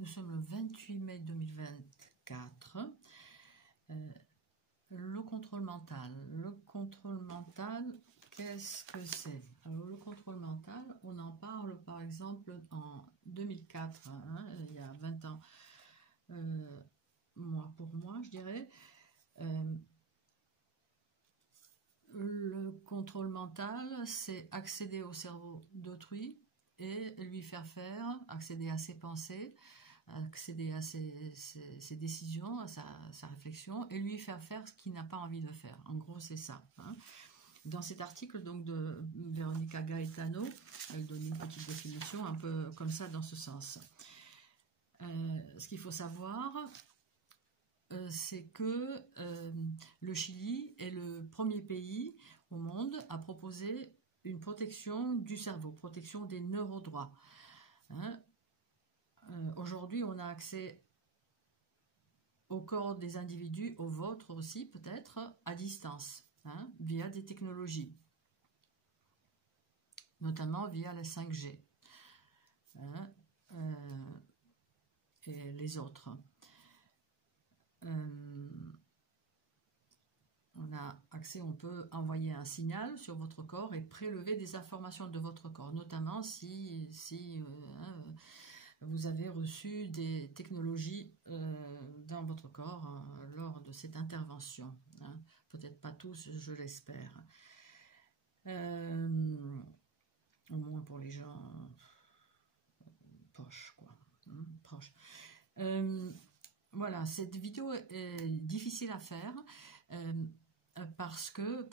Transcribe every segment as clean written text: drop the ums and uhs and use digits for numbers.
Nous sommes le 28 mai 2024. Le contrôle mental. Le contrôle mental, qu'est-ce que c'est? Alors, le contrôle mental, on en parle par exemple en 2004, hein, il y a 20 ans, pour moi, je dirais. Le contrôle mental, c'est accéder au cerveau d'autrui et lui faire faire, accéder à ses pensées, accéder à ses décisions, à sa réflexion, et lui faire faire ce qu'il n'a pas envie de faire. En gros, c'est ça. Hein. Dans cet article donc de Veronica Gaetano, elle donne une petite définition un peu comme ça dans ce sens. Ce qu'il faut savoir, c'est que le Chili est le premier pays au monde à proposer une protection du cerveau, protection des neurodroits. Hein. Aujourd'hui, on a accès au corps des individus, au vôtre aussi peut-être, à distance, hein, via des technologies, notamment via la 5G hein, et les autres. On a accès, on peut envoyer un signal sur votre corps et prélever des informations de votre corps, notamment si vous avez reçu des technologies dans votre corps lors de cette intervention. Hein. Peut-être pas tous, je l'espère. Au moins pour les gens proches, quoi. Hein, proches. Voilà, cette vidéo est difficile à faire parce que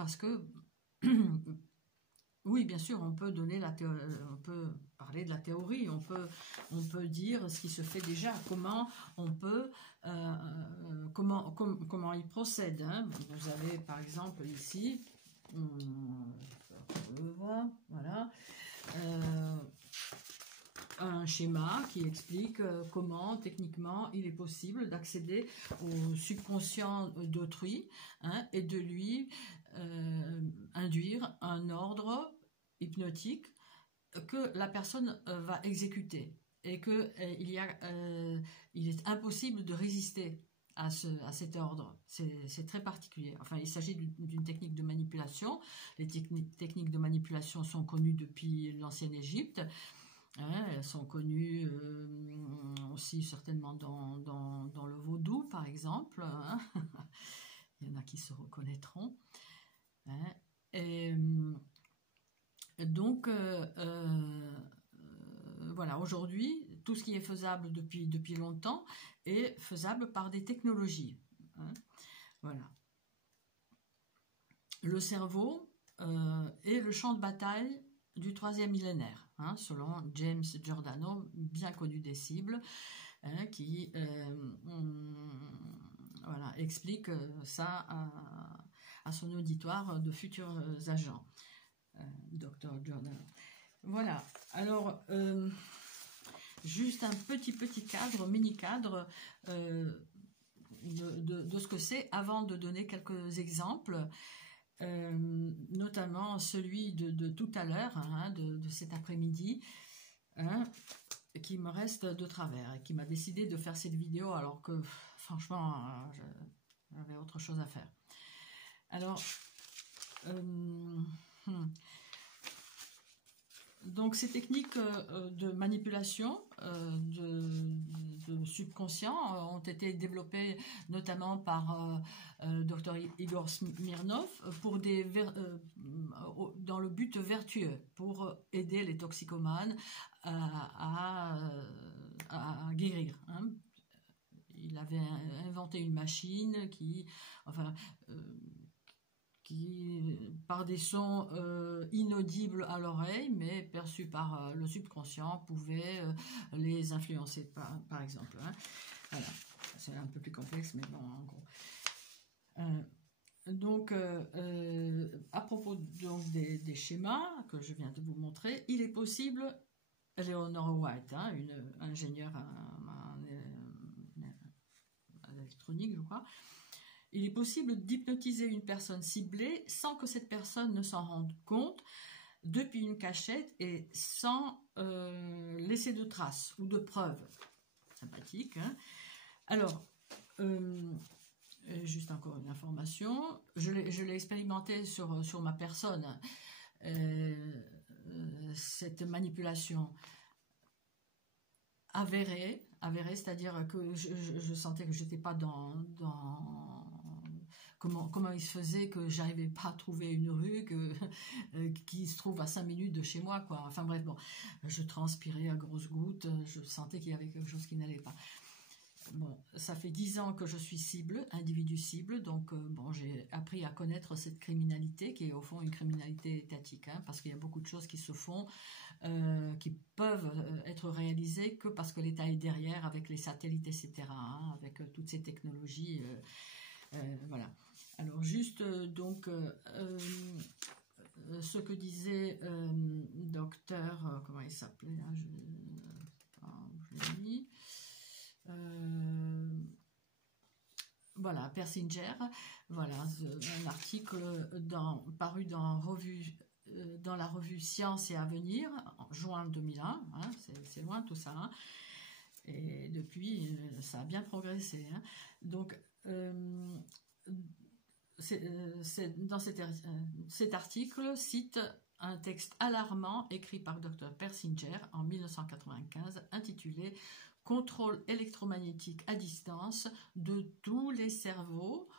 oui, bien sûr, on peut donner on peut parler de la théorie, on peut dire ce qui se fait déjà, comment on peut, comment il procède. Hein. Vous avez par exemple ici, on le voit, voilà, un schéma qui explique comment techniquement il est possible d'accéder au subconscient d'autrui hein, et de lui induire un ordre hypnotique que la personne va exécuter et que il est impossible de résister à cet ordre. C'est très particulier. Enfin, il s'agit d'une technique de manipulation. Les techniques de manipulation sont connues depuis l'ancienne Égypte. Hein, elles sont connues aussi certainement dans le vaudou, par exemple. Hein. Il y en a qui se reconnaîtront. Hein. Et donc, voilà, aujourd'hui, tout ce qui est faisable depuis longtemps est faisable par des technologies. Hein. Voilà. Le cerveau est le champ de bataille du 3e millénaire, hein, selon James Giordano, bien connu des cibles, hein, qui voilà, explique ça à son auditoire de futurs agents, Dr Giordano. Voilà, alors juste un petit cadre, mini cadre de ce que c'est avant de donner quelques exemples. Notamment celui de tout à l'heure, hein, de cet après-midi, hein, qui me reste de travers et qui m'a décidé de faire cette vidéo alors que franchement j'avais autre chose à faire. Alors donc ces techniques de manipulation de subconscient ont été développées notamment par Dr Igor Smirnov dans le but vertueux, pour aider les toxicomanes à guérir. Hein. Il avait inventé une machine qui par des sons inaudibles à l'oreille, mais perçus par le subconscient, pouvait les influencer, par exemple. Hein. Voilà, c'est un peu plus complexe, mais bon, en gros. Donc, à propos donc, des schémas que je viens de vous montrer, il est possible, Eleanor White, hein, une ingénieure en électronique, je crois, il est possible d'hypnotiser une personne ciblée sans que cette personne ne s'en rende compte depuis une cachette et sans laisser de traces ou de preuves. sympathique. Hein. Alors, juste encore une information, je l'ai expérimenté sur ma personne, cette manipulation avérée, c'est-à-dire que je sentais que j'étais pas dans comment il se faisait que j'arrivais pas à trouver une rue qui se trouve à 5 minutes de chez moi, quoi. Enfin bref, bon, je transpirais à grosses gouttes, je sentais qu'il y avait quelque chose qui n'allait pas. Bon, ça fait 10 ans que je suis cible, individu cible, donc bon, j'ai appris à connaître cette criminalité qui est au fond une criminalité étatique, hein, parce qu'il y a beaucoup de choses qui se font, qui peuvent être réalisées que parce que l'État est derrière avec les satellites, etc., hein, avec toutes ces technologies, voilà. Alors juste donc ce que disait docteur, comment il s'appelait, hein, je l'ai mis. Voilà, Persinger, voilà, un article paru dans la revue Science et Avenir en juin 2001, hein, c'est loin tout ça, hein, et depuis ça a bien progressé. Hein. Donc, dans cet article cite un texte alarmant écrit par Dr Persinger en 1995 intitulé « Contrôle électromagnétique à distance de tous les cerveaux »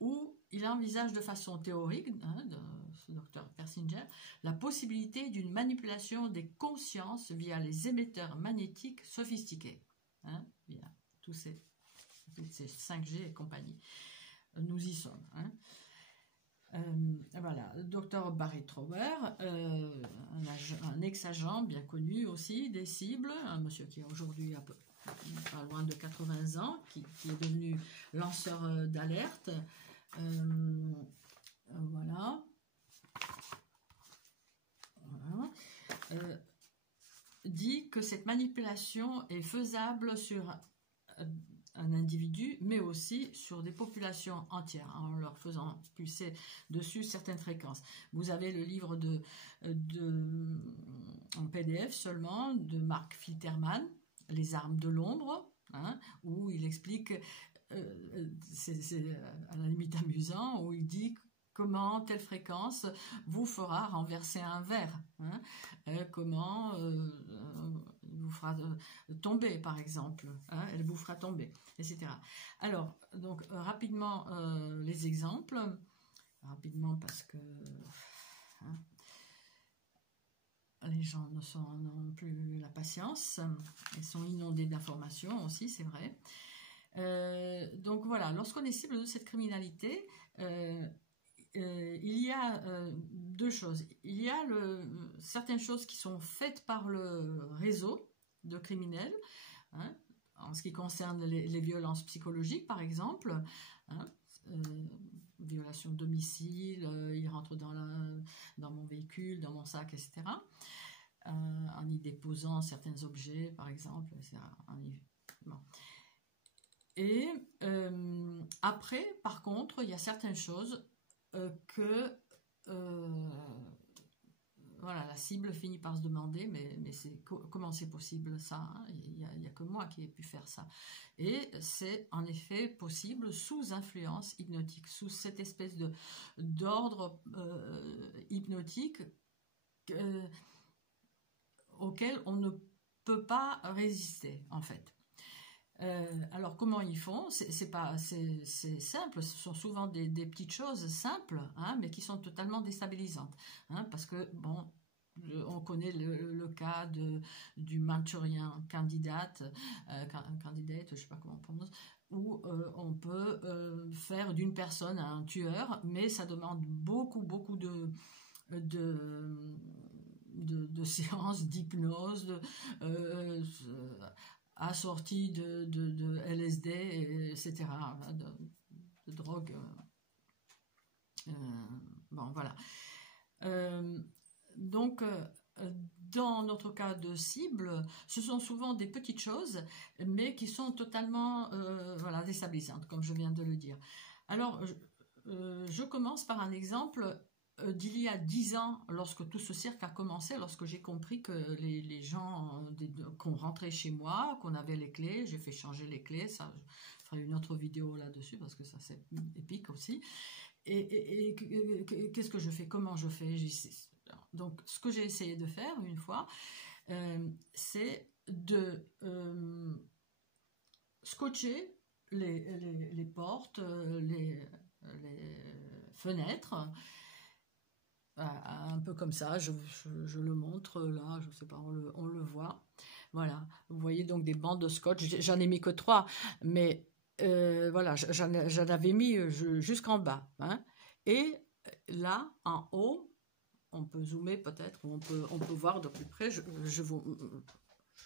où il envisage de façon théorique, hein, de ce Dr Persinger, la possibilité d'une manipulation des consciences via les émetteurs magnétiques sophistiqués, hein, via toutes ces 5G et compagnie. Nous y sommes. Hein. Voilà, Dr Barry Trower, un ex-agent bien connu aussi des cibles, un monsieur qui est aujourd'hui pas loin de 80 ans, qui est devenu lanceur d'alerte. Voilà. Dit que cette manipulation est faisable sur un individu, mais aussi sur des populations entières, en leur faisant pulser dessus certaines fréquences. Vous avez le livre en PDF seulement de Mark Filterman, Les armes de l'ombre, hein, où il explique, c'est à la limite amusant, où il dit comment telle fréquence vous fera renverser un verre, hein, comment vous fera tomber, par exemple, hein, elle vous fera tomber, etc. Alors, donc, rapidement, les exemples, rapidement parce que hein, les gens n'ont plus la patience, ils sont inondés d'informations aussi, c'est vrai. Donc voilà, lorsqu'on est cible de cette criminalité, il y a deux choses. Il y a certaines choses qui sont faites par le réseau de criminels, hein, en ce qui concerne les violences psychologiques, par exemple, hein, violation de domicile, il rentre dans mon véhicule, dans mon sac, etc., en y déposant certains objets, par exemple, etc. Bon. Et après, par contre, il y a certaines choses que voilà, la cible finit par se demander mais comment c'est possible ça, hein, il y a que moi qui ai pu faire ça, et c'est en effet possible sous influence hypnotique, sous cette espèce d'ordre hypnotique auquel on ne peut pas résister en fait. Alors comment ils font? C'est simple, ce sont souvent des petites choses simples, hein, mais qui sont totalement déstabilisantes, hein, parce que bon, on connaît le cas du Manchurian Candidate, je sais pas comment on prononce, où on peut faire d'une personne un tueur, mais ça demande beaucoup de séances d'hypnose, assorties de LSD, etc., de drogue. Bon, voilà. Donc, dans notre cas de cible, ce sont souvent des petites choses, mais qui sont totalement voilà, déstabilisantes, comme je viens de le dire. Alors, je commence par un exemple d'il y a 10 ans, lorsque tout ce cirque a commencé, lorsque j'ai compris que les gens qu'on rentrait chez moi, qu'on avait les clés, j'ai fait changer les clés, ça, je ferai une autre vidéo là-dessus parce que ça c'est épique aussi. Et qu'est-ce que je fais? Comment je fais? Donc, ce que j'ai essayé de faire une fois, c'est de scotcher les portes, les fenêtres, un peu comme ça, je le montre là, je sais pas, on le voit. Voilà, vous voyez donc des bandes de scotch, j'en ai mis que 3, mais voilà, j'en avais mis jusqu'en bas. Hein. Et là, en haut, on peut zoomer peut-être, on peut voir de plus près, je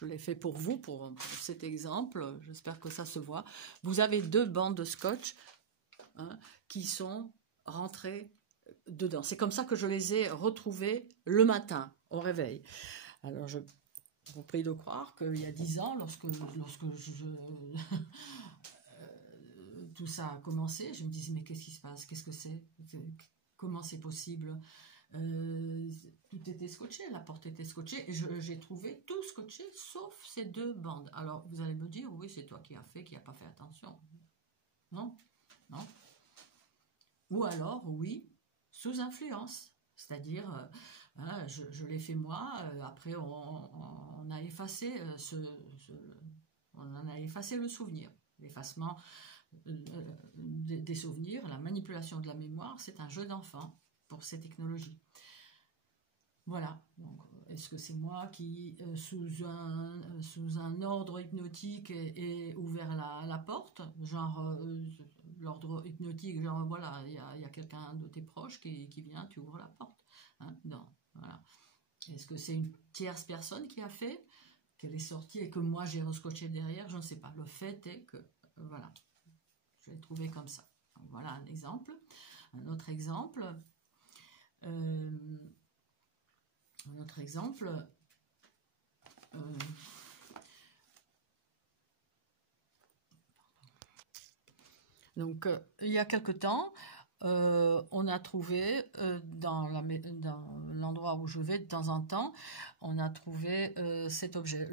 l'ai fait pour vous, pour cet exemple, j'espère que ça se voit. Vous avez 2 bandes de scotch hein, qui sont rentrées dedans. C'est comme ça que je les ai retrouvées le matin, au réveil. Alors, je vous prie de croire qu'il y a 10 ans, lorsque tout ça a commencé, je me disais, mais qu'est-ce qui se passe? Qu'est-ce que c'est? Comment c'est possible? Tout était scotché, la porte était scotchée, et j'ai trouvé tout scotché, sauf ces 2 bandes. Alors, vous allez me dire, oui, c'est toi qui as pas fait attention. Non, non. Ou alors, oui, sous influence. C'est-à-dire, hein, je l'ai fait moi, après on a effacé on en a effacé le souvenir. L'effacement des souvenirs, la manipulation de la mémoire, c'est un jeu d'enfant pour ces technologies. Voilà. Est-ce que c'est moi qui, sous un ordre hypnotique, ai ouvert la porte? Genre, l'ordre hypnotique, genre, voilà, il y a quelqu'un de tes proches qui vient, tu ouvres la porte. Hein? Non, voilà. Est-ce que c'est une tierce personne qui a fait, qu'elle est sortie et que moi j'ai rescotché derrière? Je ne sais pas. Le fait est que, voilà, je l'ai trouvé comme ça. Donc, voilà un exemple. Un autre exemple. Donc, il y a quelque temps, on a trouvé dans l'endroit où je vais de temps en temps, on a trouvé cet objet.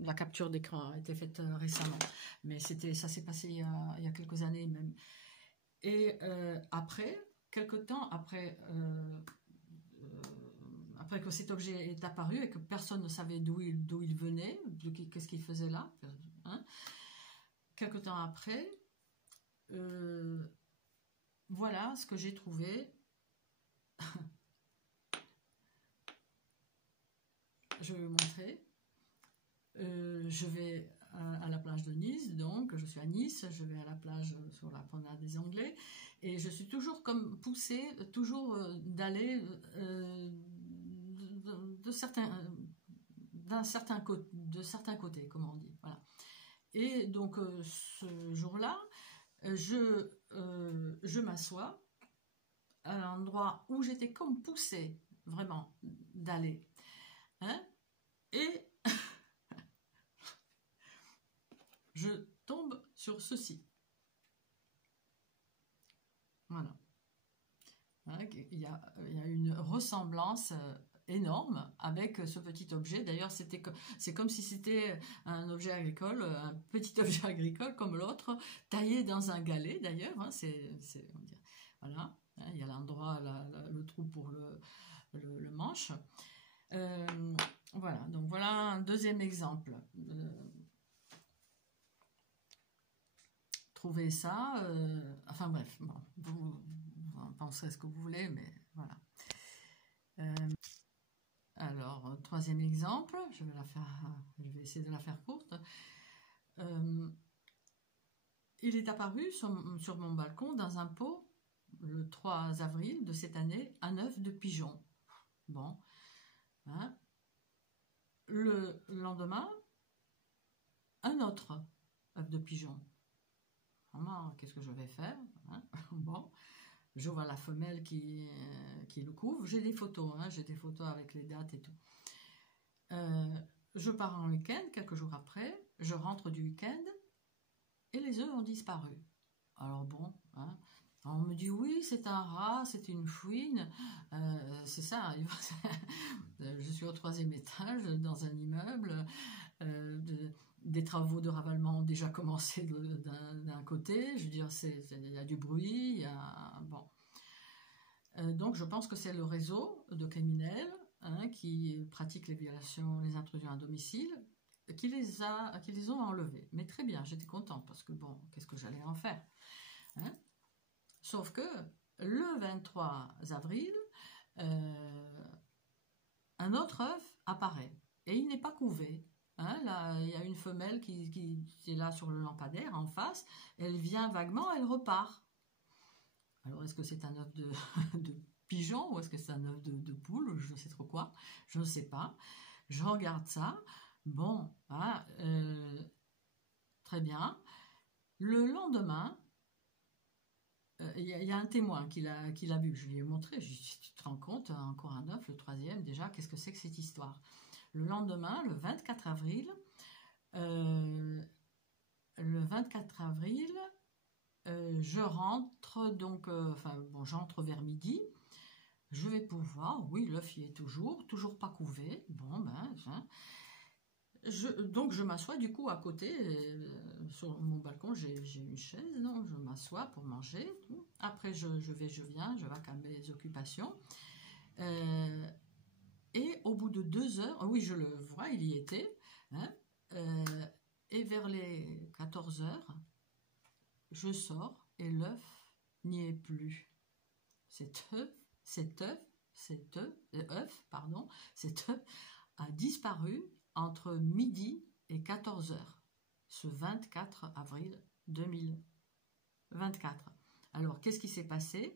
La capture d'écran a été faite récemment, mais ça s'est passé il y a quelques années même. Et après, quelque temps après que cet objet est apparu et que personne ne savait d'où il venait, qu'est-ce qu'il faisait là, hein, quelque temps après, voilà ce que j'ai trouvé. Je vais vous montrer. Je vais à la plage de Nice, donc je suis à Nice, je vais à la plage sur la promenade des Anglais, et je suis toujours comme poussée, toujours d'aller de certains côtés, comme on dit. Voilà. Et donc ce jour-là, je m'assois à l'endroit où j'étais comme poussée, vraiment, d'aller. Hein, et je tombe sur ceci. Voilà. Hein, il y a une ressemblance énorme avec ce petit objet. D'ailleurs, c'est comme si c'était un objet agricole, un petit objet agricole comme l'autre, taillé dans un galet d'ailleurs. Hein, voilà, hein, il y a l'endroit, le trou pour le manche. Voilà, donc voilà un deuxième exemple. Trouver ça, enfin bref, bon, vous en penserez ce que vous voulez, mais voilà. Alors, troisième exemple, je vais essayer de la faire courte. Il est apparu sur mon balcon dans un pot, le 3 avril de cette année, un œuf de pigeon. Bon. Hein. Le lendemain, un autre œuf de pigeon. Vraiment, qu'est-ce que je vais faire, hein? Bon. Je vois la femelle qui le couvre. J'ai des photos, hein, j'ai des photos avec les dates et tout. Je pars en week-end, quelques jours après, je rentre du week-end et les œufs ont disparu. Alors bon, hein, On me dit oui, c'est un rat, c'est une fouine, c'est ça. Je suis au 3e étage dans un immeuble, des travaux de ravalement ont déjà commencé d'un côté. Je veux dire, il y a du bruit, il y a bon. Donc je pense que c'est le réseau de criminels qui pratiquent les violations, les intrusions à domicile, qui les ont enlevés. Mais très bien, j'étais contente parce que bon, qu'est-ce que j'allais en faire, hein? Sauf que le 23 avril, un autre œuf apparaît et il n'est pas couvé. Hein, là, il y a une femelle qui est là sur le lampadaire en face, elle vient vaguement, elle repart. Alors est-ce que c'est un œuf de pigeon ou est-ce que c'est un œuf de poule, je ne sais trop quoi, je ne sais pas. Je regarde ça, bon, hein, très bien. Le lendemain, il y a un témoin qui l'a vu, je lui ai montré, je lui ai dit, tu te rends compte, encore un œuf, le 3e, déjà, qu'est-ce que c'est que cette histoire? Le lendemain, le 24 avril, je rentre, donc, j'entre vers midi, je vais pour voir, oui, l'œuf y est toujours pas couvé, bon, ben, donc je m'assois du coup à côté, sur mon balcon, j'ai une chaise, donc je m'assois pour manger, tout. Après je viens, je vais à mes occupations, et au bout de 2 heures, oui je le vois, il y était, hein, et vers les 14 heures, je sors et l'œuf n'y est plus. Cet œuf a disparu entre midi et 14 heures, ce 24 avril 2024. Alors, qu'est-ce qui s'est passé?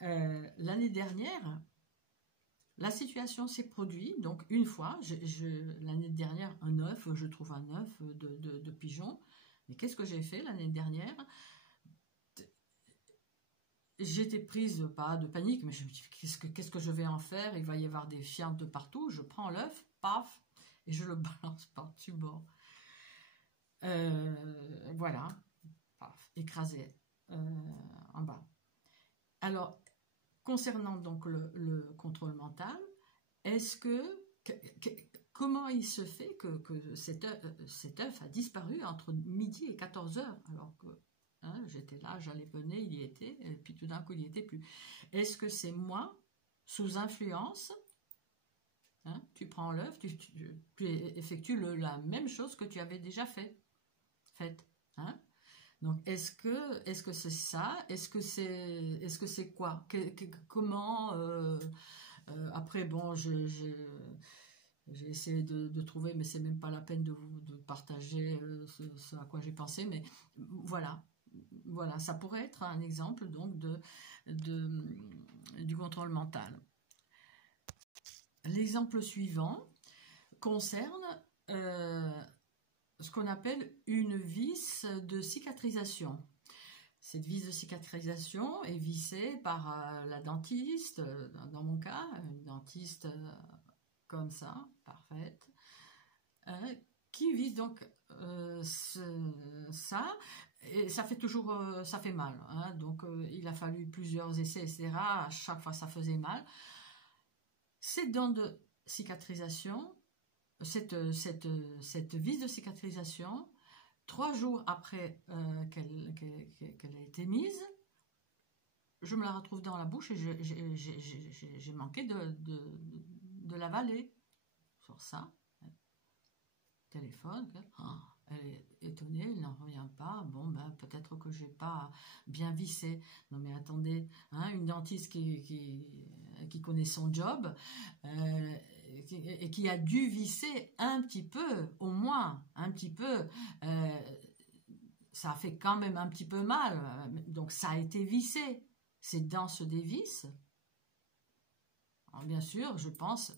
L'année dernière, la situation s'est produite, donc une fois, l'année dernière, je trouve un œuf de pigeon, mais qu'est-ce que j'ai fait l'année dernière? J'étais prise, pas de panique, mais je me dis, qu'est-ce que je vais en faire? Il va y avoir des fientes de partout, je prends l'œuf, paf, et je le balance par-dessus bord. Voilà, paf, écrasé en bas. Alors, concernant donc le contrôle mental, comment il se fait que cet œuf a disparu entre midi et 14 heures, alors que j'étais là, j'allais venir, il y était, et puis tout d'un coup il n'y était plus. Est-ce que c'est moi, sous influence, tu prends l'œuf, tu effectues la même chose que tu avais déjà faite, hein? Donc est-ce que c'est ça? Est-ce que c'est quoi? Comment après bon, j'ai essayé de trouver, mais c'est même pas la peine de partager ce à quoi j'ai pensé, mais voilà, ça pourrait être un exemple donc du contrôle mental. L'exemple suivant concerne ce qu'on appelle une vis de cicatrisation. Cette vis de cicatrisation est vissée par la dentiste, dans mon cas, une dentiste comme ça, parfaite, qui vise donc ça, et ça fait toujours, ça fait mal, hein, donc il a fallu plusieurs essais, etc. À chaque fois ça faisait mal. Cette dent de cicatrisation, cette vis de cicatrisation, 3 jours après qu'elle a été mise, je me la retrouve dans la bouche et j'ai manqué de l'avaler. Sur ça, téléphone, elle est étonnée, elle n'en revient pas. Bon, ben peut-être que j'ai pas bien vissé. Non mais attendez, une dentiste qui connaît son job et qui a dû visser un petit peu, au moins un petit peu. Ça a fait quand même un petit peu mal, donc ça a été vissé. Ces dents se dévissent. Alors, bien sûr, je pense,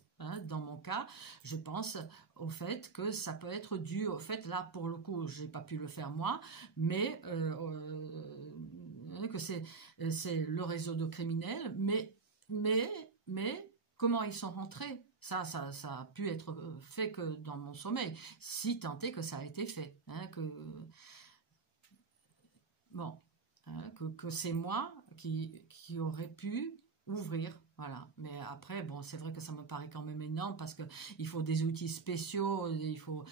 dans mon cas, je pense au fait que ça peut être dû au fait, là pour le coup, j'ai pas pu le faire moi, mais que c'est le réseau de criminels, mais comment ils sont rentrés? Ça a pu être fait que dans mon sommeil, si tant est que ça a été fait. Bon, hein, que c'est moi qui aurais pu ouvrir, voilà. Mais après, bon, c'est vrai que ça me paraît quand même énorme parce que il faut des outils spéciaux, il faut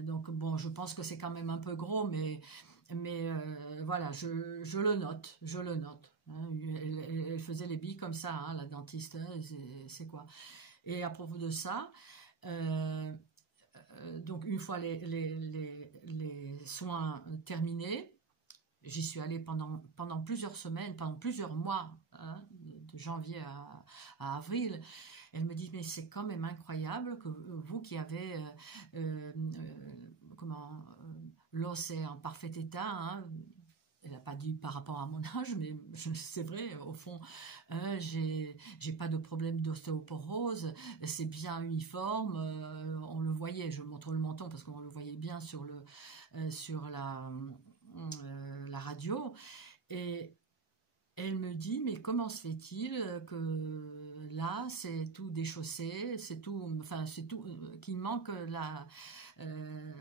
donc bon, je pense que c'est quand même un peu gros, mais voilà, je le note, je le note. Hein. Elle faisait les billes comme ça, hein, la dentiste, hein, c'est quoi. Et à propos de ça, euh, donc une fois les soins terminés, j'y suis allée pendant plusieurs semaines, pendant plusieurs mois, hein, de janvier à avril. Elle me dit, mais c'est quand même incroyable que vous qui avez l'os est en parfait état, hein, elle n'a pas dit par rapport à mon âge, mais c'est vrai, au fond, j'ai pas de problème d'ostéoporose, c'est bien uniforme, on le voyait, je montre le menton parce qu'on le voyait bien sur la radio, et elle me dit, mais comment se fait-il que là, c'est tout déchaussé, c'est tout, enfin, c'est tout, qu'il manque euh,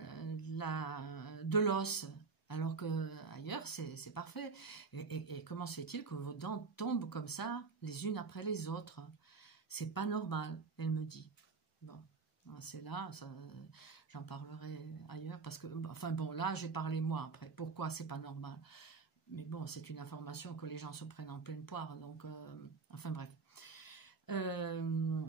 de l'os, alors que ailleurs, c'est parfait. Et comment se fait-il que vos dents tombent comme ça, les unes après les autres? C'est pas normal, elle me dit. Bon, c'est là, j'en parlerai ailleurs, parce que, enfin bon, là, j'ai parlé moi après. Pourquoi c'est pas normal? Mais bon, c'est une information que les gens se prennent en pleine poire, donc, enfin bref. Euh,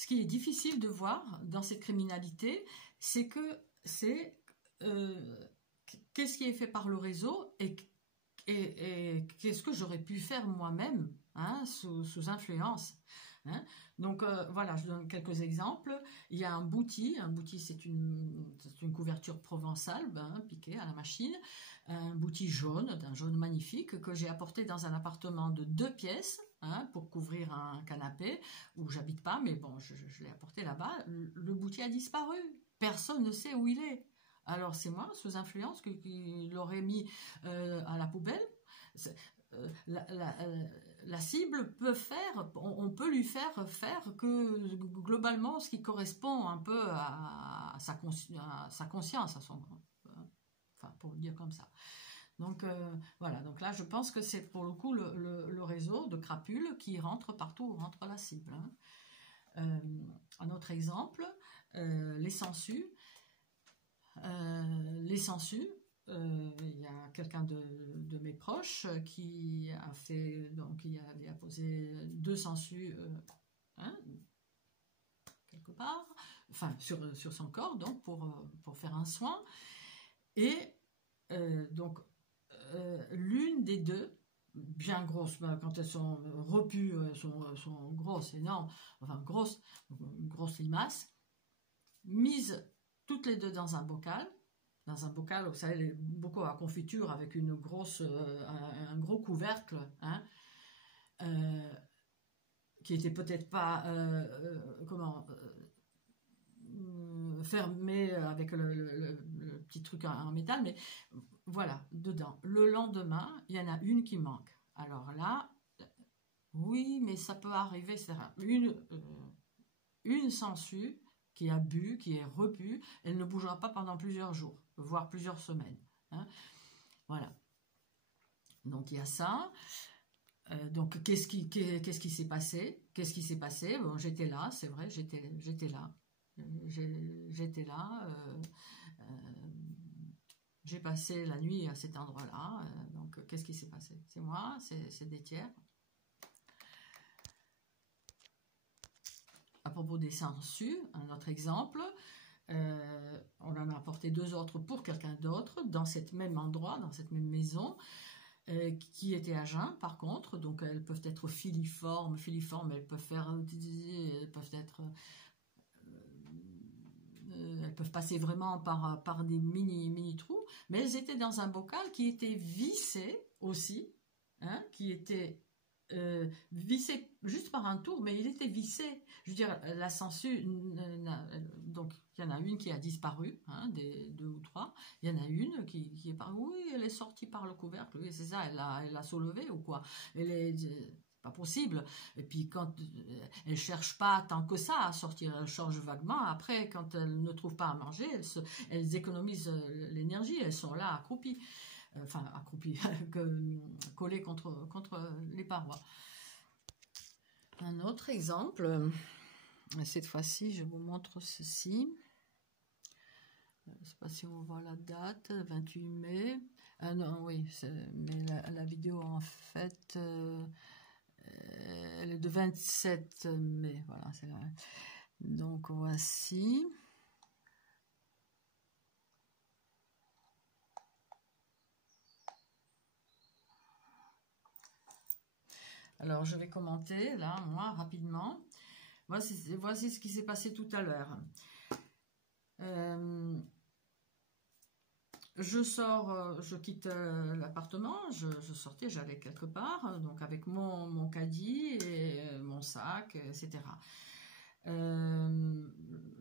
Ce qui est difficile de voir dans cette criminalité, c'est que c'est qu'est-ce qui est fait par le réseau et qu'est-ce que j'aurais pu faire moi-même, hein, sous influence. Hein. Donc voilà, je donne quelques exemples. Il y a un bouti c'est une couverture provençale, ben, piquée à la machine, un bouti jaune, d'un jaune magnifique, que j'ai apporté dans un appartement de 2 pièces, hein, pour couvrir un canapé, où j'habite pas, mais bon, je l'ai apporté là-bas. Le bouti a disparu, personne ne sait où il est. Alors c'est moi, sous influence, qui l'aurais mis à la poubelle. La cible peut faire, on peut lui faire que globalement ce qui correspond un peu à sa conscience, enfin pour le dire comme ça. Donc voilà, donc là je pense que c'est pour le coup le réseau de crapules qui rentre partout où rentre la cible. Hein. Un autre exemple, les sangsues. Les sangsues, il y a quelqu'un de mes proches qui a fait, donc il a posé 2 sangsues, hein, quelque part, enfin sur son corps, donc pour faire un soin. Et donc l'une des deux, bien grosses, quand elles sont repues, sont grosses, énormes, enfin grosses, une grosse limace, mise toutes les deux dans un bocal, vous savez, les bocaux à confiture avec un gros couvercle, hein, qui était peut-être pas fermé avec le petit truc en métal, mais voilà, dedans. Le lendemain, il y en a une qui manque. Alors là, oui, mais ça peut arriver, c'est une sangsue qui a bu, qui est repu, elle ne bougera pas pendant plusieurs jours, voire plusieurs semaines. Hein. Voilà. Donc il y a ça. Donc qu'est-ce qui s'est passé? Qu'est-ce qui s'est passé? Bon, j'étais là, c'est vrai, j'étais là. J'étais là. J'ai passé la nuit à cet endroit-là. Donc qu'est-ce qui s'est passé? C'est moi, c'est des tiers. À propos des sangsues, un autre exemple, on en a apporté 2 autres pour quelqu'un d'autre dans cet même endroit, dans cette même maison, qui était à jeun par contre, donc elles peuvent être filiformes, elles peuvent être, elles peuvent passer vraiment par des mini trous, mais elles étaient dans un bocal qui était vissé aussi, hein, qui était vissé juste par un tour, mais il était vissé. Je veux dire, la sangsue, donc il y en a une qui a disparu, hein, des 2 ou 3. Il y en a une qui est parue. Oui, elle est sortie par le couvercle. Oui, c'est ça, elle l'a soulevée ou quoi. C'est pas possible. Et puis quand elle cherche pas tant que ça à sortir, elle change vaguement. Après, quand elles ne trouvent pas à manger, elles économisent l'énergie. Elles sont là accroupies. enfin accroupi, collé contre les parois. Un autre exemple, cette fois-ci je vous montre ceci. Je ne sais pas si on voit la date, 28 mai. Ah non, oui, mais la vidéo en fait, elle est de 27 mai. Voilà, c'est là. Donc voici. Alors je vais commenter là, moi, rapidement. Voici ce qui s'est passé tout à l'heure. Je sors, je quitte l'appartement, je sortais, j'allais quelque part, donc avec mon caddie et mon sac, etc.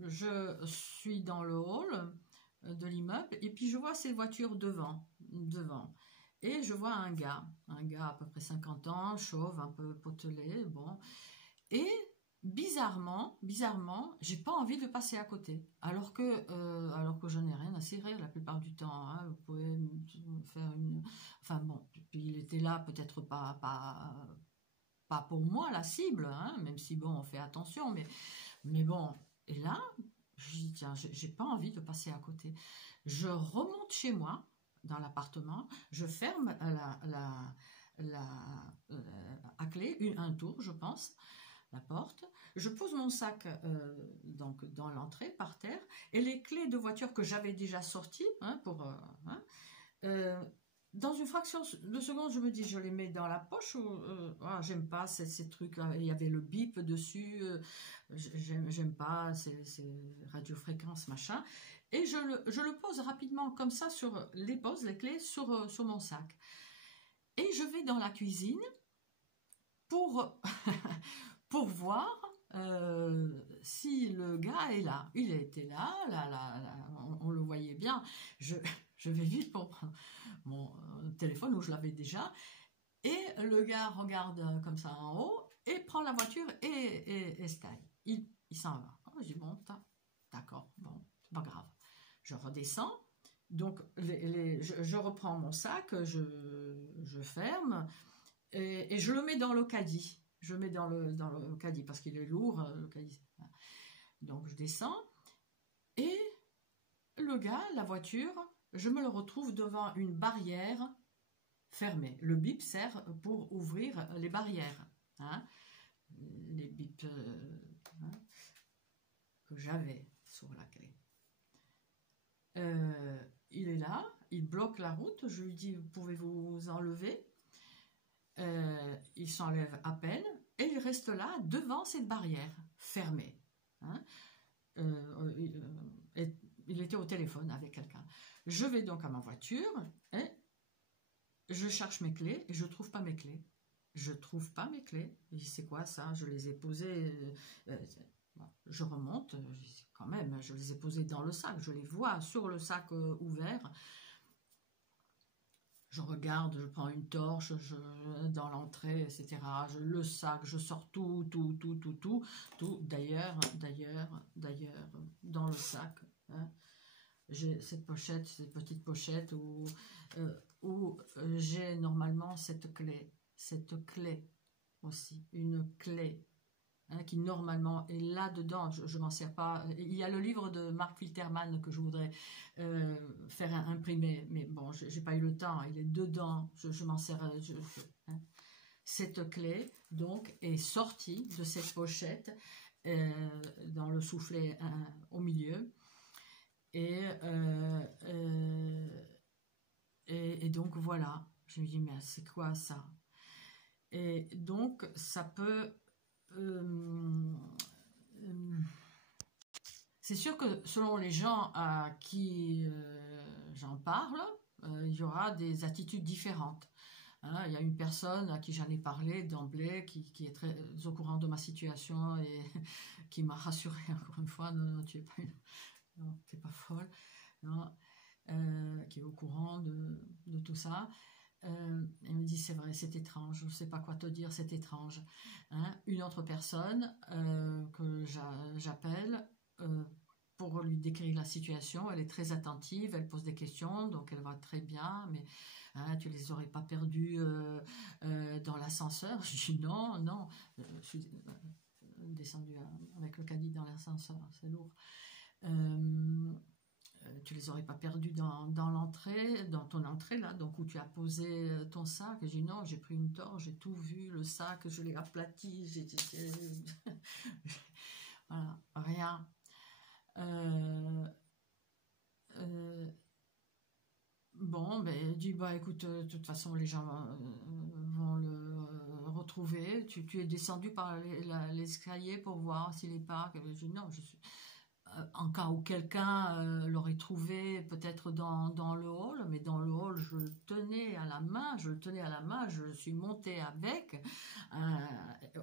Je suis dans le hall de l'immeuble et puis je vois ces voitures devant. Et je vois un gars à peu près 50 ans, chauve, un peu potelé, bon. Et bizarrement, j'ai pas envie de passer à côté, alors que je n'ai rien à cirer la plupart du temps. Hein. Vous pouvez me faire une, enfin bon, puis il était là peut-être pas pour moi la cible, hein, même si bon on fait attention, mais bon. Et là, je dis tiens, j'ai pas envie de passer à côté. Je remonte chez moi dans l'appartement, je ferme à clé un tour, je pense. La porte, je pose mon sac donc dans l'entrée par terre et les clés de voiture que j'avais déjà sorties dans une fraction de seconde je me dis je les mets dans la poche ou j'aime pas ces trucs là, il y avait le bip dessus, j'aime pas ces radiofréquences machin et je le pose rapidement comme ça sur les clés sur mon sac et je vais dans la cuisine pour pour voir si le gars est là. Il était là, on le voyait bien. Je vais vite pour prendre mon téléphone où je l'avais déjà. Et le gars regarde comme ça en haut et prend la voiture et se taille. Il s'en va. Oh, je dis bon, d'accord, bon, c'est pas grave. Je redescends. Donc je reprends mon sac, je ferme et je le mets dans le caddie. Je mets dans le caddie parce qu'il est lourd, le caddie. Donc je descends et le gars, la voiture, je me le retrouve devant une barrière fermée. Le bip sert pour ouvrir les barrières, hein, les bips que j'avais sur la clé. Il est là, il bloque la route. Je lui dis pouvez-vous enlever? Il s'enlève à peine et il reste là devant cette barrière fermée. Hein. Il était au téléphone avec quelqu'un. Je vais donc à ma voiture et je cherche mes clés et je trouve pas mes clés. Je trouve pas mes clés. C'est quoi ça? Je les ai posées. Je remonte. Quand même, je les ai posées dans le sac. Je les vois sur le sac ouvert. Je regarde, je prends une torche dans l'entrée, etc. Le sac, je sors tout. D'ailleurs, dans le sac, hein, j'ai cette petite pochette où j'ai normalement cette clé aussi, une clé. Hein, qui normalement est là-dedans, je m'en sers pas. Il y a le livre de Mark Filterman que je voudrais faire imprimer, mais bon, j'ai pas eu le temps, il est dedans, je m'en sers. Hein. Cette clé, donc, est sortie de cette pochette dans le soufflet au milieu. Et donc, voilà, je me dis, mais c'est quoi ça? Et donc, ça peut... c'est sûr que selon les gens à qui j'en parle, il y aura des attitudes différentes. Hein, il y a une personne à qui j'en ai parlé d'emblée qui est très au courant de ma situation et qui m'a rassurée encore une fois, non, tu n'es pas folle, non, qui est au courant de tout ça. Elle me dit c'est vrai, c'est étrange, je ne sais pas quoi te dire, c'est étrange. Hein, une autre personne que j'appelle pour lui décrire la situation. Elle est très attentive, elle pose des questions, donc elle va très bien, mais hein, tu les aurais pas perdus dans l'ascenseur? Je dis non, non, je suis descendue avec le caddie dans l'ascenseur, c'est lourd. Tu les aurais pas perdus dans l'entrée, dans ton entrée là, donc où tu as posé ton sac? J'ai dit non, j'ai pris une torche, j'ai tout vu, le sac, je l'ai aplati, voilà, rien. Bon, ben, elle dit, bah écoute, de toute façon, les gens vont le retrouver. Tu es descendu par l'escalier pour voir s'il est pas. Je dis, non, je suis en cas où quelqu'un l'aurait trouvé peut-être dans le hall, mais dans le hall, je le tenais à la main, je suis montée avec,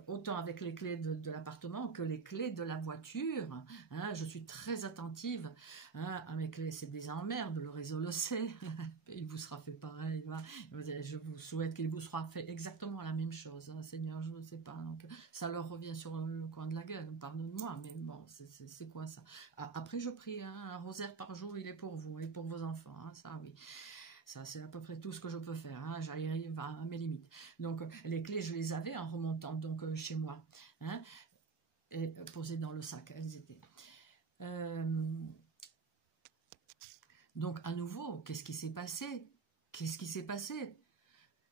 autant avec les clés de l'appartement que les clés de la voiture, hein, je suis très attentive, hein, à mes clés, c'est des emmerdes, le réseau le sait, il vous sera fait pareil, je vous souhaite qu'il vous sera fait exactement la même chose, hein, Seigneur, je ne sais pas, donc ça leur revient sur le coin de la gueule, pardonne-moi, mais bon, c'est quoi ça? Après, je prie, hein, un rosaire par jour, il est pour vous et pour vos enfants, hein, ça oui. Ça, c'est à peu près tout ce que je peux faire, hein, j'arrive à mes limites. Donc, les clés, je les avais en remontant donc chez moi, hein, et posées dans le sac, elles étaient. Donc, à nouveau, qu'est-ce qui s'est passé? Qu'est-ce qui s'est passé?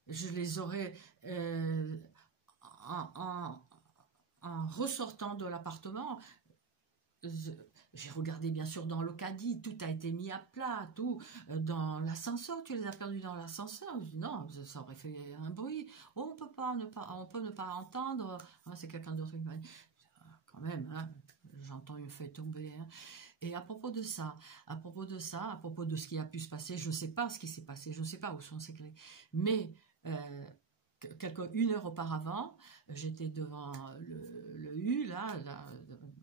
Je les aurais... en ressortant de l'appartement... J'ai regardé bien sûr dans le caddie, tout a été mis à plat, tout. Dans l'ascenseur, tu les as perdus dans l'ascenseur. Je dis non, ça aurait fait un bruit. Oh, on peut ne pas entendre. Ah, c'est quelqu'un d'autre qui m'a dit. Quand même, hein, j'entends une feuille tomber. Hein. Et à propos de ça, à propos de ce qui a pu se passer, je ne sais pas ce qui s'est passé, je ne sais pas où sont ces clés. Mais une heure auparavant, j'étais devant le U, là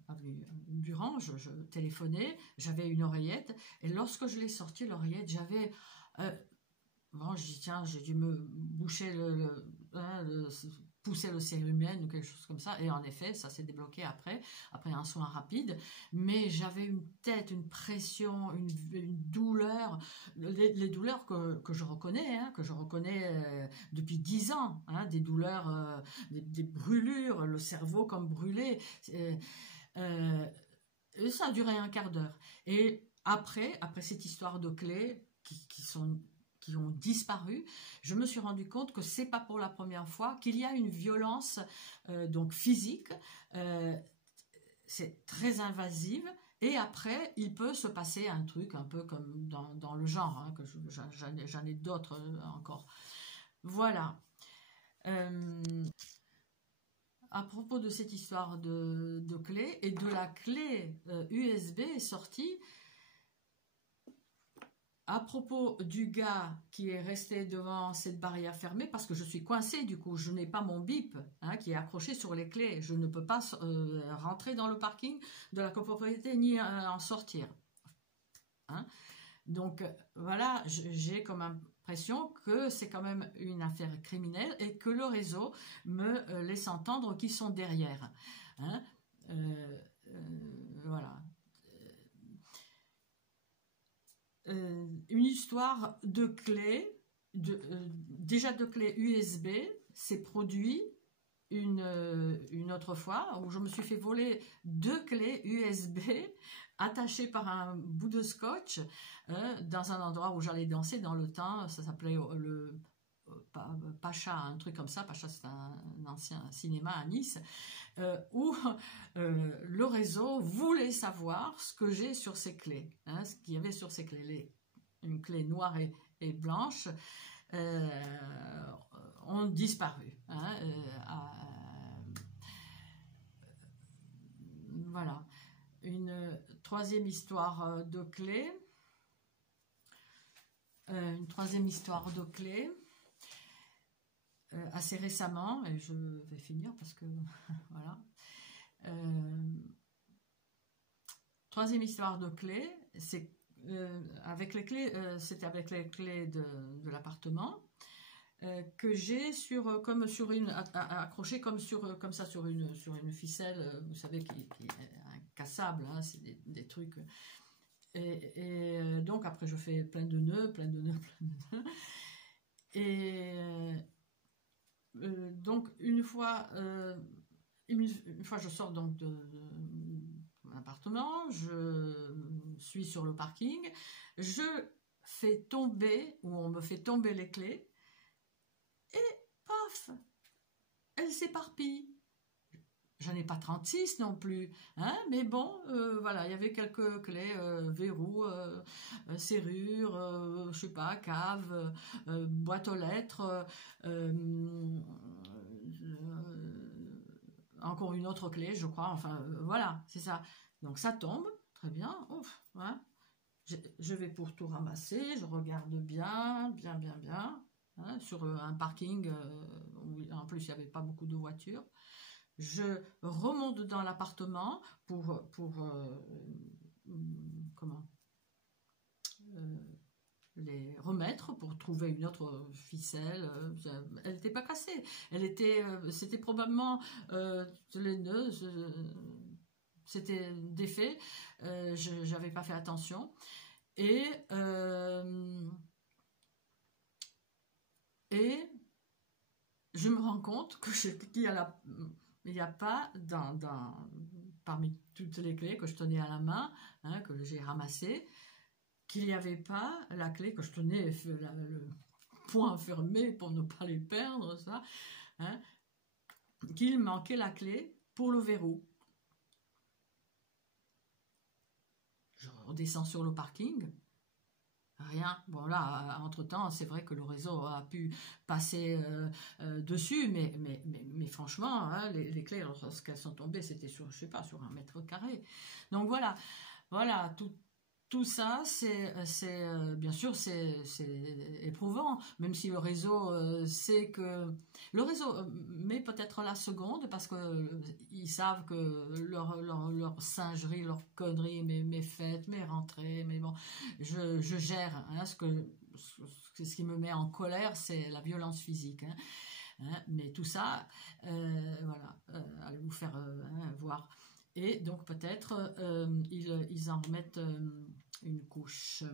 avenue Durand, je téléphonais, j'avais une oreillette, et lorsque je l'ai sortie, l'oreillette, j'avais... bon, je dis, tiens, j'ai dû me boucher pousser le cérumen ou quelque chose comme ça, et en effet, ça s'est débloqué après un soin rapide, mais j'avais une tête, une pression, une douleur, les douleurs que je reconnais, hein, depuis 10 ans, hein, des douleurs, des brûlures, le cerveau comme brûlé, ça a duré un quart d'heure. Et après cette histoire de clés qui ont disparu, je me suis rendu compte que c'est pas pour la première fois qu'il y a une violence donc physique, c'est très invasive, et après il peut se passer un truc un peu comme dans le genre, hein, que j'en ai d'autres encore. Voilà. À propos de cette histoire de clé et de la clé USB sortie, à propos du gars qui est resté devant cette barrière fermée, parce que je suis coincée, du coup, je n'ai pas mon bip, hein, qui est accroché sur les clés. Je ne peux pas rentrer dans le parking de la copropriété ni en sortir. Hein. Donc, voilà, j'ai comme impression que c'est quand même une affaire criminelle et que le réseau me laisse entendre qu'ils sont derrière. Hein. Voilà. Une histoire de clé, déjà de clé USB, s'est produit une autre fois où je me suis fait voler 2 clés USB attachées par un bout de scotch dans un endroit où j'allais danser dans le temps. Ça s'appelait le Pacha, un truc comme ça. Pacha, c'est un ancien cinéma à Nice, où le réseau voulait savoir ce que j'ai sur ces clés, hein, ce qu'il y avait sur ces clés. Une clé noire et blanche ont disparu. Hein, voilà. Une troisième histoire de clé. Assez récemment, et je vais finir parce que voilà. Troisième histoire de clé, c'est avec les clés, c'était avec les clés de l'appartement. que j'ai sur comme sur une accroché comme ça sur une ficelle, vous savez qui est incassable, hein, c'est des trucs. Donc après je fais plein de nœuds, plein de nœuds, plein de nœuds. Et donc une fois je sors donc de mon appartement, je suis sur le parking, je fais tomber, ou on me fait tomber les clés, et paf, elle s'éparpille. J'en ai pas 36 non plus, hein, mais bon, voilà, il y avait quelques clés, verrous, serrures, je sais pas, cave, boîte aux lettres, encore une autre clé, je crois, enfin, voilà, c'est ça. Donc ça tombe, très bien, ouf, hein. Je vais pour tout ramasser, je regarde bien, hein, sur un parking où en plus il n'y avait pas beaucoup de voitures. Je remonte dans l'appartement pour comment les remettre, pour trouver une autre ficelle. Elle n'était pas cassée, c'était probablement les nœuds, c'était défait, j'avais pas fait attention, et je me rends compte qu'il n'y a pas parmi toutes les clés que je tenais à la main, hein, que j'ai ramassées, qu'il n'y avait pas la clé que je tenais le poing fermé pour ne pas les perdre, ça, hein, qu'il manquait la clé pour le verrou. Je redescends sur le parking, rien. Bon là, entre-temps, c'est vrai que le réseau a pu passer dessus, mais franchement, hein, les clés, lorsqu'elles sont tombées, c'était sur, je sais pas, sur 1 m². Donc voilà, tout ça, c'est bien sûr, c'est éprouvant, même si le réseau sait que... Le réseau met peut-être la seconde, parce qu'ils savent que leur singerie, leur connerie, mes fêtes, mes rentrées, mais bon, je gère, hein, ce qui me met en colère, c'est la violence physique, hein, hein, mais tout ça, voilà, allez vous faire voir. Et donc peut-être ils en remettent une couche.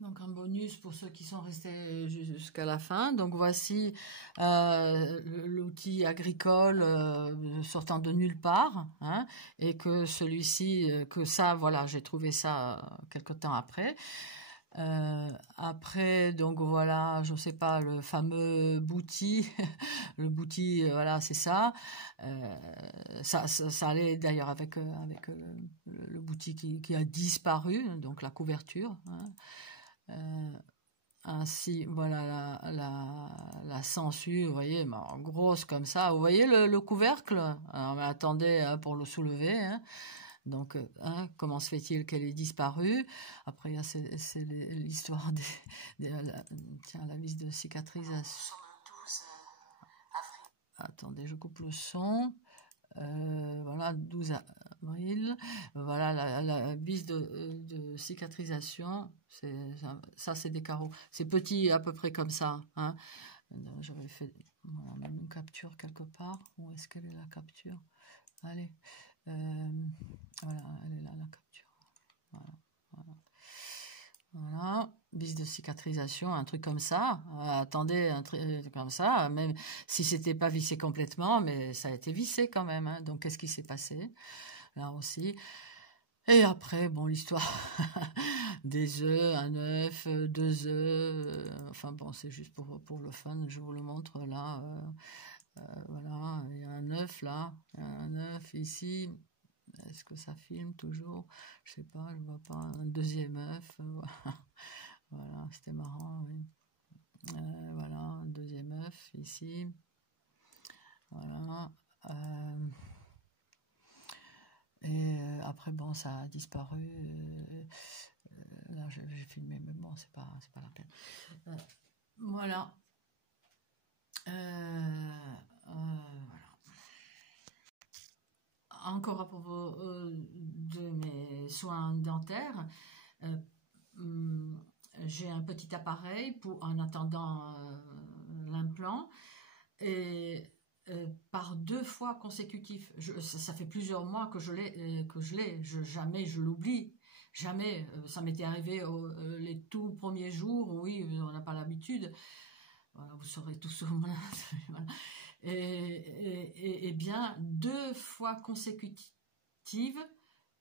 Donc un bonus pour ceux qui sont restés jusqu'à la fin. Donc voici l'outil agricole sortant de nulle part, hein, et que celui-ci, voilà, j'ai trouvé ça quelque temps après. Après, donc voilà, je sais pas, le fameux bouti, le bouti, voilà, c'est ça. Ça allait d'ailleurs avec le bouti qui a disparu, donc la couverture, hein. Ainsi, voilà la sangsue, vous voyez, grosse comme ça. Vous voyez le couvercle? Alors, mais attendez, hein, pour le soulever, hein. Donc, hein, comment se fait-il qu'elle ait disparu? Après, c'est l'histoire la vis de cicatrisation. Attendez, je coupe le son. Voilà, 12 avril. Voilà la vis de cicatrisation. Ça, c'est des carreaux. C'est petit, à peu près comme ça, hein. J'aurais fait même une capture quelque part. Où est-ce qu'elle est, la capture? Allez. Voilà, elle est là, la capture. Voilà, vis de cicatrisation, un truc comme ça. Attendez, un truc comme ça, même si c'était pas vissé complètement, mais ça a été vissé quand même, hein. Donc qu'est-ce qui s'est passé là aussi? Et après, bon, l'histoire des œufs, un œuf, 2 œufs, enfin bon, c'est juste pour le fun, je vous le montre là. Voilà, il y a un œuf là, un œuf ici. Est-ce que ça filme toujours? Je sais pas, je vois pas. Un deuxième œuf, voilà, c'était marrant, oui. Voilà, un deuxième œuf ici. Voilà. Et après, bon, ça a disparu. Là, j'ai filmé, mais bon, c'est pas la peine. Voilà. Voilà. Encore à propos de mes soins dentaires, j'ai un petit appareil en attendant l'implant, et par 2 fois consécutifs, ça fait plusieurs mois que je l'ai, jamais je l'oublie, jamais. Ça m'était arrivé les tout premiers jours, oui, on n'a pas l'habitude, voilà, vous saurez tous. Voilà. Et bien 2 fois consécutives,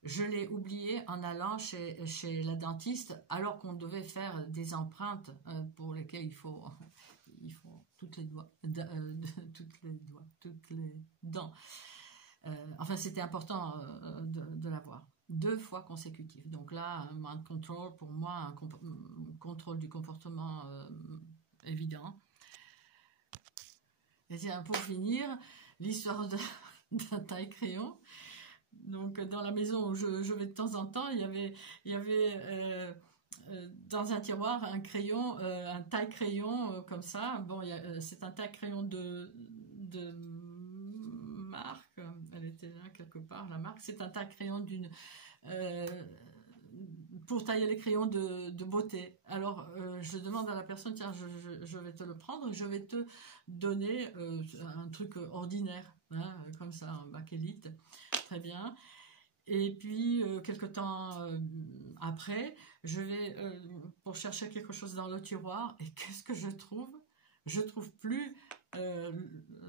je l'ai oublié en allant chez la dentiste, alors qu'on devait faire des empreintes pour lesquelles il faut toutes les dents. Enfin, c'était important de l'avoir. 2 fois consécutives. Donc là, un mind control, pour moi, un contrôle du comportement évident. Et tiens, pour finir, l'histoire d'un taille-crayon. Donc, dans la maison où je vais de temps en temps, il y avait dans un tiroir un crayon, un taille-crayon comme ça. Bon, c'est un taille-crayon de marque. Elle était là quelque part, la marque. C'est un taille-crayon pour tailler les crayons de beauté. Alors, je demande à la personne, tiens, je vais te le prendre, je vais te donner un truc ordinaire, hein, comme ça, un bakélite. Très bien. Et puis, quelque temps après, je vais pour chercher quelque chose dans le tiroir, et qu'est-ce que je trouve? Je trouve plus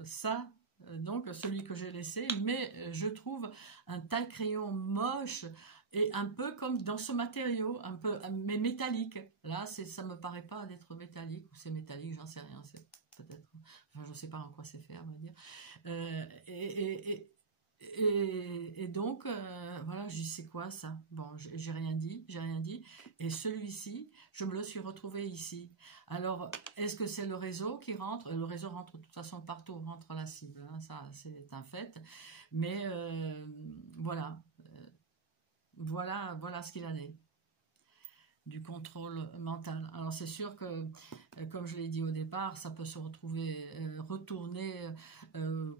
ça, donc celui que j'ai laissé, mais je trouve un taille-crayon moche, et un peu comme dans ce matériau, un peu, mais métallique. Là, ça me paraît pas d'être métallique, ou c'est métallique, j'en sais rien, c'est peut-être, enfin, je sais pas en quoi c'est fait, on va dire. Et donc, voilà, je dis, c'est quoi ça? Bon, j'ai rien dit. Et celui-ci, je me le suis retrouvé ici. Alors, est-ce que c'est le réseau qui rentre? Le réseau rentre de toute façon partout, rentre la cible, hein, ça c'est un fait. Mais voilà, voilà ce qu'il en est du contrôle mental. Alors c'est sûr que, comme je l'ai dit au départ, ça peut se retourner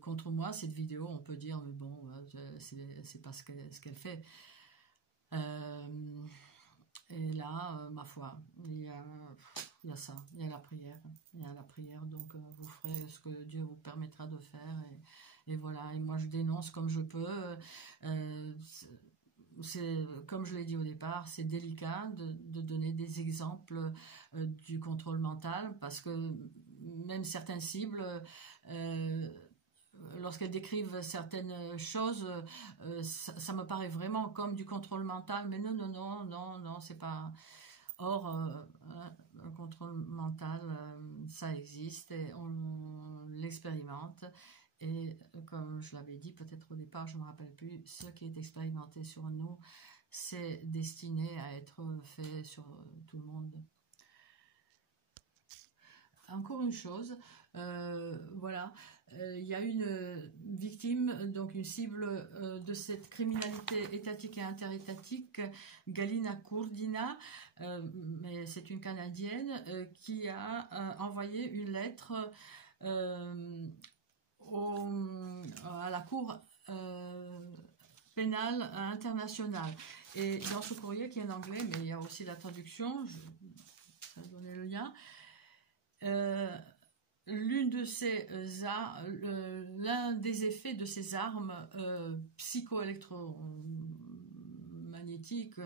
contre moi, cette vidéo. On peut dire, mais bon, c'est pas ce qu'elle fait. Et là, ma foi, il y a ça, il y a la prière, donc vous ferez ce que Dieu vous permettra de faire, et voilà. Et moi je dénonce comme je peux. C'est, comme je l'ai dit au départ, c'est délicat de donner des exemples du contrôle mental, parce que même certaines cibles, lorsqu'elles décrivent certaines choses, ça me paraît vraiment comme du contrôle mental, mais non, c'est pas. Or, un contrôle mental, ça existe, et on l'expérimente. Et comme je l'avais dit peut-être au départ, je ne me rappelle plus, ce qui est expérimenté sur nous, c'est destiné à être fait sur tout le monde. Encore une chose, voilà, il y a une victime, donc une cible de cette criminalité étatique et interétatique, Galina Kurdina, mais c'est une Canadienne, qui a envoyé une lettre à la Cour pénale internationale. Et dans ce courrier, qui est en anglais, mais il y a aussi la traduction, je vais donner le lien. L'un des effets de ces armes psycho-électromagnétiques,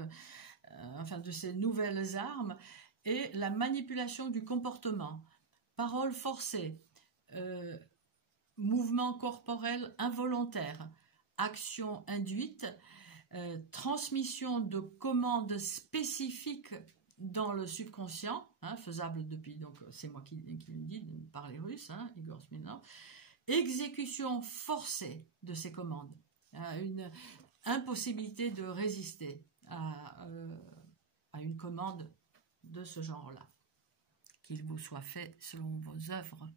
enfin de ces nouvelles armes, est la manipulation du comportement, paroles forcées, mouvements corporels involontaires, actions induites, transmission de commandes spécifiques dans le subconscient, hein, faisable depuis, donc c'est moi qui le dis, par les Russes, hein, Igor Smirnov, exécution forcée de ces commandes, une impossibilité de résister à une commande de ce genre-là, qu'il vous soit fait selon vos œuvres.